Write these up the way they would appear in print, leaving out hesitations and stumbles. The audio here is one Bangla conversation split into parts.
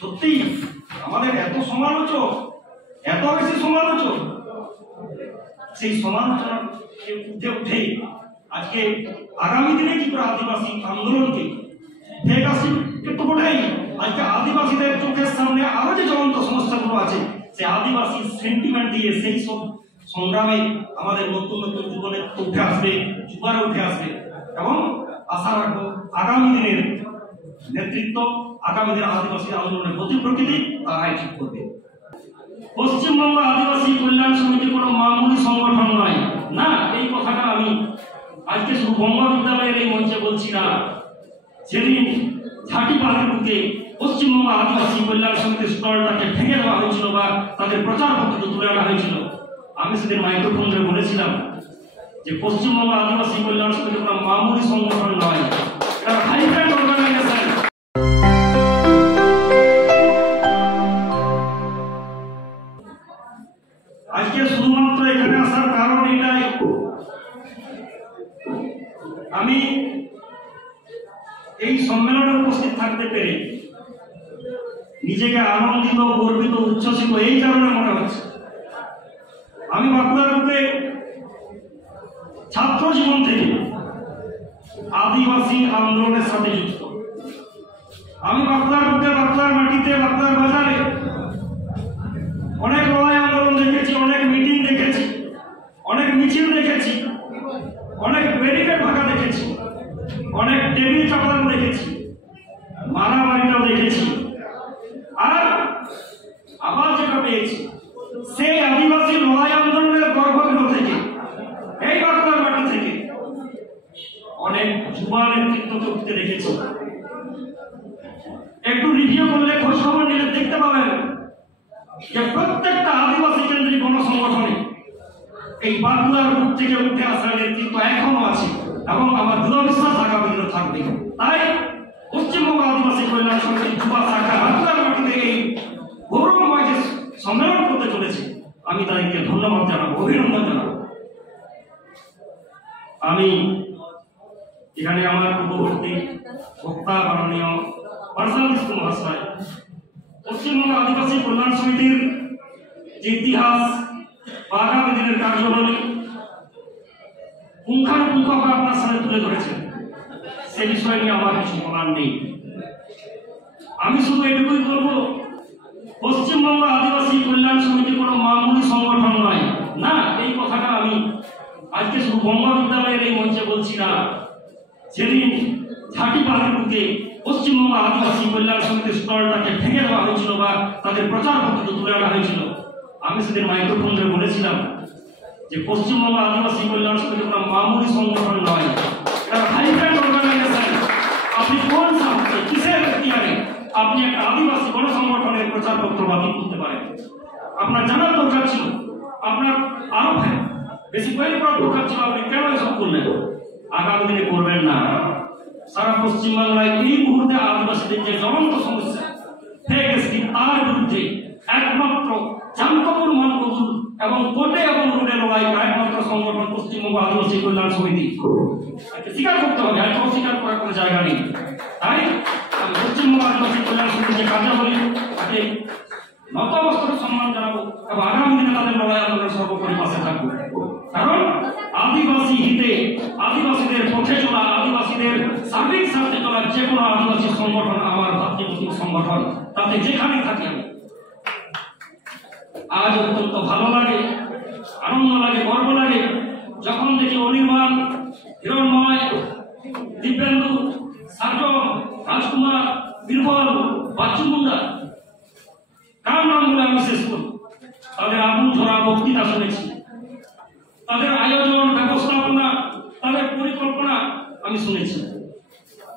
সত্যি আমাদের এত সমালোচক, এত বেশি সমালোচক, সেই সমালোচনার উঠে উঠে আজকে আগামী দিনে কি করে আদিবাসী আন্দোলনকে তো বটেই, আজকে আদিবাসীদের চোখের সামনে আরো যে জ্বলন্ত সমস্যাগুলো আছে সেই আদিবাসী সেন্টিমেন্ট দিয়ে সেই সব সংগ্রামে আমাদের নতুন নতুন জীবনে উঠে আসবে, যুবারা উঠে আসবে। এবং আশা রাখবো আগামী দিনের নেতৃত্ব, আগামী দিনের আদিবাসী আন্দোলনের গতি প্রকৃতি তারাই ঠিক করবে। পশ্চিমবঙ্গ আদিবাসী কল্যাণ সমিতি কোনো মামুলি সংগঠন নয়, না, এই কথাটা আমি আজকে শুধু বঙ্গ বিদ্যালয়ের এই মঞ্চে বলছি না। যেদিন ঝাঁটি পাহাড়ের বুকে পশ্চিমবঙ্গ আদিবাসী কল্যাণ সমিতির স্টলটাকে ভেঙে দেওয়া হয়েছিল বা তাদের প্রচার পত্র তুলে আনা হয়েছিল, আমি সেদিন মাইক্রোফোন ধরে বলেছিলাম যে পশ্চিমবঙ্গ আদিবাসী কল্যাণ সমিতি কোনো মামুলি সংগঠন নয়, এটা ভাইব্রেন্ট অর্গানাইজেশন। আজকে শুধুমাত্র এখানে আসার কারণ এটাই, আমি এই সম্মেলনে উপস্থিত থাকতে পেরে নিজেকে আনন্দিত, গর্বিত, উচ্ছ্বসিত এই কারণে মনে হচ্ছে আমি বাঁকুড়ার বুকে ছাত্র জীবন থেকে আদিবাসী আন্দোলনের সাথে যুক্ত। আমি বাঁকুড়ার বুকে, বাঁকুড়ার মাটিতে, বাঁকুড়ার বাজারে অনেক লড়াই আন্দোলন দেখেছি, অনেক মিটিং দেখেছি, অনেক মিছিল দেখেছি, অনেক ব্যারিকেড ভাঙা দেখেছি, অনেক টেবিল চাপানো দেখেছি, মারামারিটাও দেখেছি। আর আবার যেটা পেয়েছি সেই আদিবাসী লড়াই আন্দোলনের গর্ভগৃহ থেকে, এই বাঁকুড়ার মাটি থেকে অনেক যুবা নেতৃত্বকে উঠতে দেখেছি। একটু রিভিউ করলে, খোঁজ খবর নিলে দেখতে পাবেন যে প্রত্যেকটা আদিবাসী কেন্দ্রিক গণসংগঠনে এই বাঁকুড়ার বুক থেকে উঠে আসার নেতৃত্ব এখনো আছে এবং আমার দৃঢ় বিশ্বাস আগামী দিনে থাকবে। তাই পশ্চিমবঙ্গ আদিবাসী কল্যাণ সমিতির যুবা শাখা বাঁকুড়ার মাটিতে এই গৌরবময় যে সম্মেলন করতে চলেছে, আমি তাদেরকে ধন্যবাদ জানাবো, অভিনন্দন জানাবো। আমি এখানে আমার পূর্ববর্তী বক্তা মাননীয় পার্সাল বিষ্ণু মহাশয় পশ্চিমবঙ্গ আদিবাসী কল্যাণ সমিতির যে ইতিহাস বা আগামী দিনের কার্যবলী পুঙ্খানুপুঙ্খভাবে আপনার সামনে তুলে ধরেছেন, সে বিষয় নিয়ে আমার কিছু বলার নেই। আমি শুধু এটুকুই বলবো, পশ্চিমবঙ্গ আদিবাসী কল্যাণ সমিতি কোনো মামুলি সংগঠন নয়, না, এই কথাটা আমি আজকে শুধু বঙ্গ বিদ্যালয়ের এই মঞ্চে বলছি না। যেদিন ঝাঁটি পাহাড়ের বুকে পশ্চিমবঙ্গ আদিবাসী কল্যাণ সমিতির স্টলটাকে ভেঙে দেওয়া হয়েছিল বা তাদের প্রচার পত্র তুলে আনা হয়েছিল, আমি সেদিন মাইক্রোফোন ধরে বলেছিলাম যে পশ্চিমবঙ্গ আদিবাসী কল্যাণ সমিতি কোনো মামুলি সংগঠন নয়, এটা ভাইব্রেন্ট অর্গানাইজেশন। আপনি কোন সাহসে, কিসের এখতিয়ারে আপনি একটা আদিবাসী গণসংগঠনের প্রচারপত্র বাতিল করতে পারেন? আপনার জানার দরকার ছিল, আপনার আরো বেশি কোয়েরি করার দরকার ছিল, আপনি কেন এসব করলেন? আগামী দিনে করবেন না। সারা পশ্চিমবাংলায় এই মুহূর্তে আদিবাসীদের যে জ্বলন্ত সমস্যা ফেক স্কিম, তার বিরুদ্ধে একমাত্র জামকবুল মানকবুল এবং কোর্টে এবং রোডে লড়াই একমাত্র সংগঠন পশ্চিমবঙ্গ আদিবাসী কল্যাণ সমিতি। স্বীকার করতে হবে, এত অস্বীকার করার কোনো জায়গা নেই। তাই আমি পশ্চিমবঙ্গ আদিবাসী কল্যাণ সমিতির যে কার্যাবলী তাকে নত অবস্থার সম্মান জানাবো এবং আগামী দিনে তাদের লড়াই আন্দোলনের সর্বোপরি পাশে থাকবো। কারণ আদিবাসী হিতে, আদিবাসীদের পথে চলা, আদিবাসীদের সার্বিক স্বার্থে চলা যে কোনো আদিবাসী সংগঠন আমার ভাতৃপ্রতিম সংগঠন, তাতে যেখানেই থাকি আমি আজ অত্যন্ত ভালো লাগে, আনন্দ লাগে, গর্ব লাগে যখন দেখি অনির্বাণ, হিরণময়, দিব্যেন্দু, সার্জম, রাজকুমার, বীরবল, বাচ্চু মুন্ডা, কার নামগুলো আমি শেষ করব, তাদের আগুন ধরা বক্তৃতা শুনেছি, তাদের আয়োজন, ব্যবস্থাপনা, তাদের পরিকল্পনা আমি শুনেছি,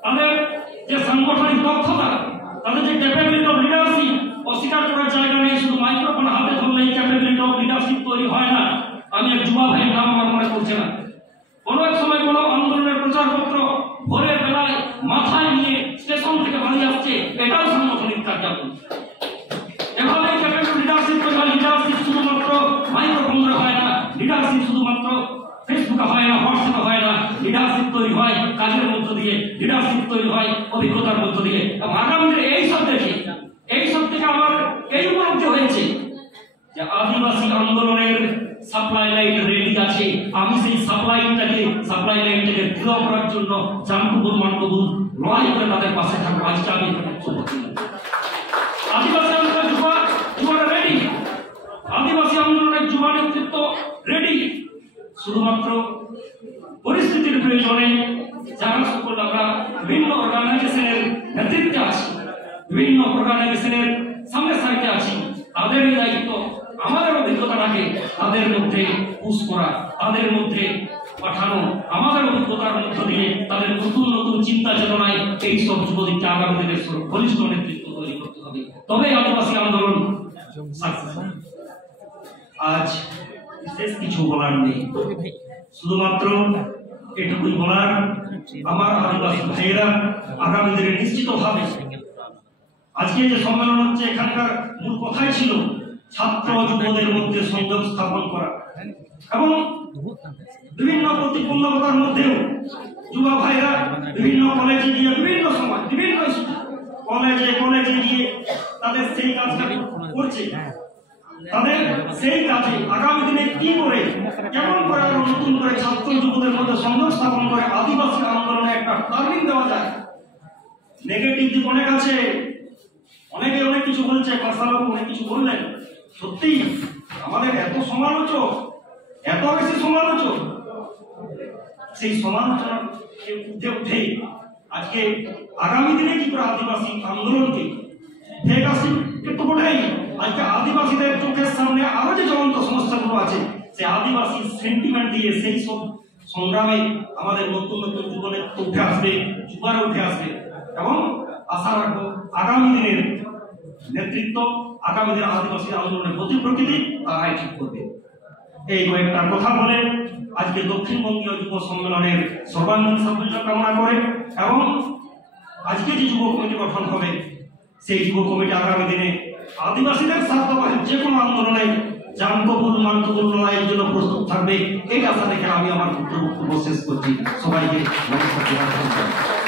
তাদের যে সাংগঠনিক দক্ষতা, তাদের যে ক্যাপাবিলিটি অফ লিডারশিপ, অস্বীকার করার জায়গা নেই। শুধু মাইক্রোফোন হাতে ধরলে এই ক্যাপাবিলিটি অফ লিডারশিপ তৈরি হয় না। আমি এক যুবা ভাইয়ের নাম আমার মনে করছে না, কোনো এক সময় কোনো আন্দোলনের প্রচারপত্র ভোরের বেলায় মাথায় নিয়ে স্টেশন থেকে বাড়ি আসছে, এটাও সাংগঠনিক কার্যাবলী। এভাবে ক্যাপাবিলিটি লিডারশিপ তৈরি হয়। লিডারশিপ শুধুমাত্র মাইক্রোফোনে হয় না, লিডারশিপ শুধুমাত্র ফেসবুকে হয় না, হোয়াটসঅ্যাপে হয় না। লিডারশিপ তৈরি হয় কাজের মধ্য দিয়ে, লিডারশিপ তৈরি হয় অভিজ্ঞতার মধ্য দিয়ে। এবং আগামী দিনে এইসব দেখে, এইসব করতে হয়েছে যে আদিবাসী আন্দোলনের সাপ্লাই লাইন রেডি আছে, আমি সেই সাপ্লাই লাইনটাকে দৃঢ় করার জন্য জানকবুল মানকবুল লড়াই করে তাদের পাশে থাকবো। আজকে আমি আদিবাসী আন্দোলনের যুবরা রেডি, আদিবাসী আন্দোলনের যুব নেতৃত্ব রেডি। শুধুমাত্র পরিস্থিতির প্রয়োজনে যারা সকল আমরা বিভিন্ন অর্গানাইজেশনের নেতৃত্বে আছি, বিভিন্ন অর্গানাইজেশনের সামনে সাইডে আছি, তাদের দায়িত্ব আমাদের অভিজ্ঞতাটাকে তাদের মধ্যে পুশ করা, তাদের মধ্যে পাঠানো, আমাদের অভিজ্ঞতার মধ্য দিয়ে তাদের নতুন নতুন চিন্তা চেতনায় এই সব যুবদিককে আগামী দিনের বলিষ্ঠ নেতৃত্ব তৈরি করতে হবে, তবে আদিবাসী আন্দোলন সাকসেস। আজ বিশেষ কিছু বলার নেই, শুধুমাত্র এটুকুই বলার, আমার আদিবাসী ভাইয়েরা আগামী দিনে নিশ্চিতভাবে আজকে যে সম্মেলন হচ্ছে এখানকার মূল কথাই ছিল ছাত্র যুবদের মধ্যে সংযোগ স্থাপন করা এবং বিভিন্ন প্রতিবন্ধকতার মধ্যেও যুব ভাইরা বিভিন্ন কলেজে গিয়ে বিভিন্ন সময় বিভিন্ন কলেজে গিয়ে তাদের সেই কাজটা করছে। তাদের সেই কাজে আগামী দিনে কি করে কেমন করে আরো নতুন করে ছাত্র যুবদের মধ্যে সংযোগ স্থাপন করে আদিবাসী আন্দোলনে একটা টার্নিং দেওয়া যায়। নেগেটিভ দিক অনেক আছে, অনেকে অনেক কিছু বলছে, কাসালাবু অনেক কিছু বললেন। সত্যি আমাদের এত সমালোচক, এত বেশি সমালোচক, সেই সমালোচনার উঠে আজকে আগামী দিনে কি করে আদিবাসী আন্দোলনকে ফেক আসিফকে তো বলেই আজকে আদিবাসীদের চোখের সামনে আরো যে জ্বলন্ত সমস্যাগুলো আছে সেই আদিবাসী সেন্টিমেন্ট দিয়ে সেই সব সংগ্রামে আমাদের নতুন নতুন যুবনেত্র উঠে আসবে, যুবারা উঠে আসবে এবং আশা রাখবো আগামী দিনের নেতৃত্ব, আগামী দিনের আদিবাসী আন্দোলনের গতি প্রকৃতি তারাই ঠিক করবে। এই কয়েকটা কথা বলে আজকে দক্ষিণবঙ্গীয় যুব সম্মেলনের সর্বাঙ্গীন সাফল্য কামনা করে এবং আজকে যে যুব কমিটি গঠন হবে সেই যুব কমিটি আগামী দিনে আদিবাসীদের স্বার্থবাহী যে কোনো আন্দোলনে জানকবুল মানকবুল লড়াইয়ের জন্য প্রস্তুত থাকবে, এই আশা রেখে আমি আমার বক্তব্য শেষ করছি। সবাইকে নমস্কার।